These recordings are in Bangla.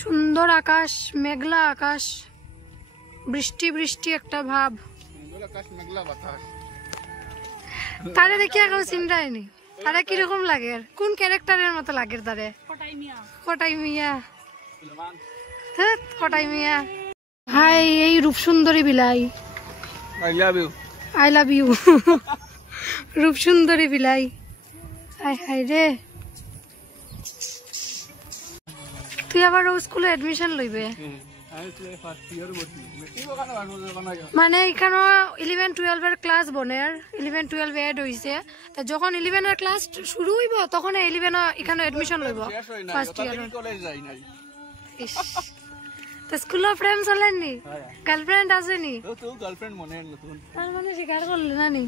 সুন্দর আকাশ, মেঘলা আকাশ, বৃষ্টি বৃষ্টি একটা ভাব। তারে দেখি এখন চিন্তা হয়নি, তারা কিরকম লাগে, কোন ক্যারেক্টারের মতো লাগে তারে? কটাই মিয়া, কটাই মিয়া। হাই, এই রূপসুন্দরী বিলাই, আই লাভ ইউ। রূপসুন্দরী বিলাই, হাই হাই রে। তুই আবার স্কুলে এডমিশন লইবে মানে এখানে 11-12 এর ক্লাস বনের 11-12 এড হইছে, যখন 11 এর ক্লাস শুরু হইব তখন 11 এখানে এডমিশন লইব ফার্স্ট ইয়ার। তো স্কুল ফ্রেন্ড চলেননি, গার্লফ্রেন্ড আসেনি? তো গার্লফ্রেন্ড মনে নতুন তার মানে স্বীকার করলে না নি?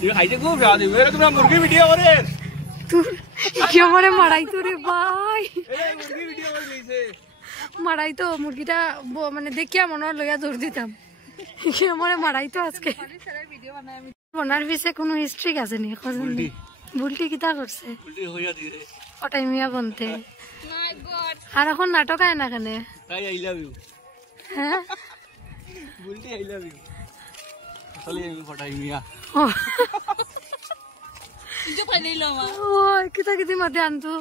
তুই হাইতে খুব রাজি মেরে তোরা মুরগি ভিডিও করে তুই কি আমারে মারাই তো রে ভাই, এই মুরগি ভিডিও করে লইছে মারাই তো মুরগিটা মানে দেখিয়া মনে লইয়া দৌড় দিতাম, কি আমারে মারাই তো আজকে ভিডিও বানাই আমি। বনার পিছে কোনো হিস্ট্রি আছে নি? বুলটি বুলটি কিটা করছে? বুলটি হইয়া দিরে কটাই মিয়া বনতে। মাই গড, আর এখন নাটক আয় না কেন? তাই আই লাভ ইউ। হ্যাঁ বুলটি আই লাভ ইউ আসলে আমি কটাই মিয়া। ইজো পাই লইলো মা ওই কিটা কিতি মধ্যে আনতো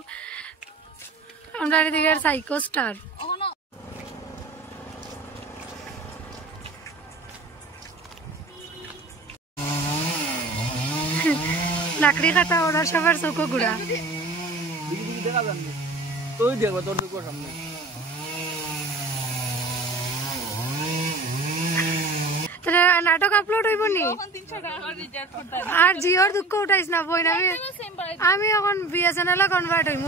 আমরা এদিকে সাইকো স্টার। লাকড়ি কাটা ওরা সবার চোখো ঘুরা নাটক আপলোড হইব নি? আর জিওর দুঃখ উঠাইস না বই না, আমি এখন বিএসএনএল কনভার্ট হইব।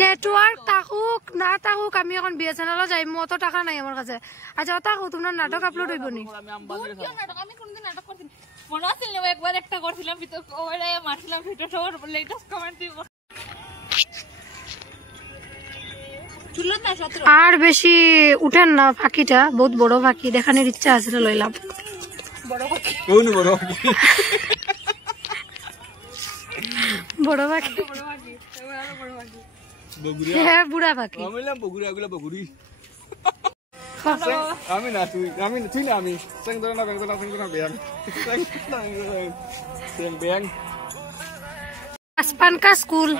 নেটওয়ার্ক থাকুক না থাকুক আমি এখন বিএসএনএল যাই, অত টাকা নাই আমার কাছে। আচ্ছা থাকুক, তোমার নাটক আপলোড হইব নি? মনে আছে একবার একটা করছিলাম মারছিলাম আর বেশি উঠেন না, ফাঁকিটা বহুত বড় ফাঁকি, দেখানোর ইচ্ছা আছে লইলাম। বড় পাখি, হ্যাঁ বুড়া পাখি। আমি না তুই, আমি তুই না আমি बचपन का स्कूल,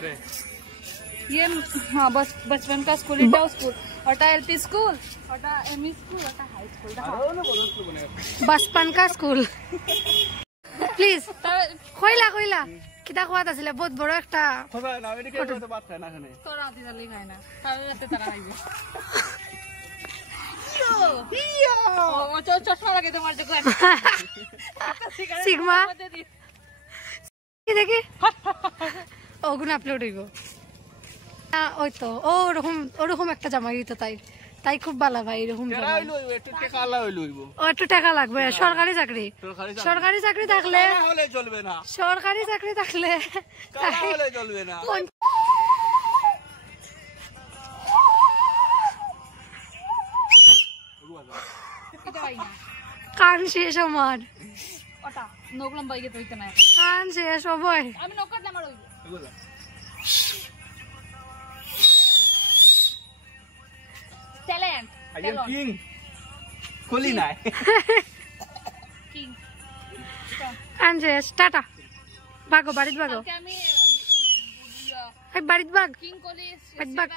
ये हाँ बस बचपन का स्कूल, इटा स्कूल, ओटा एलपी स्कूल, ओटा एमई स्कूल, ओटा हाई स्कूल, बचपन का स्कूल। प्लीज কইলা কইলা কিটা কোয়াত আছিল বহুত বড় একটা কথা না, আমি কি করতে ভাত খায় না এখানে তোর রাতে জালি খায় না, তাহলে রাতে তারা খাইবে। ইয়ো ও চশমা লাগে তোমার দেখো সিগমা কি দেখি ওগুন আপলোড হইব। ওই তো ওরকম একটা জামা তো তাই তাই খুব ভালো ভাই, এরকম একটু টাকা লাগবে। সরকারি চাকরি, সরকারি চাকরি থাকলে চলবে না, সরকারি চাকরি থাকলে চলবে না। কান শেষ আমার, কান শেষ সবাই। টাটা বাগো, বাড়িত বাগো, বাড়িত বাগ বাগ।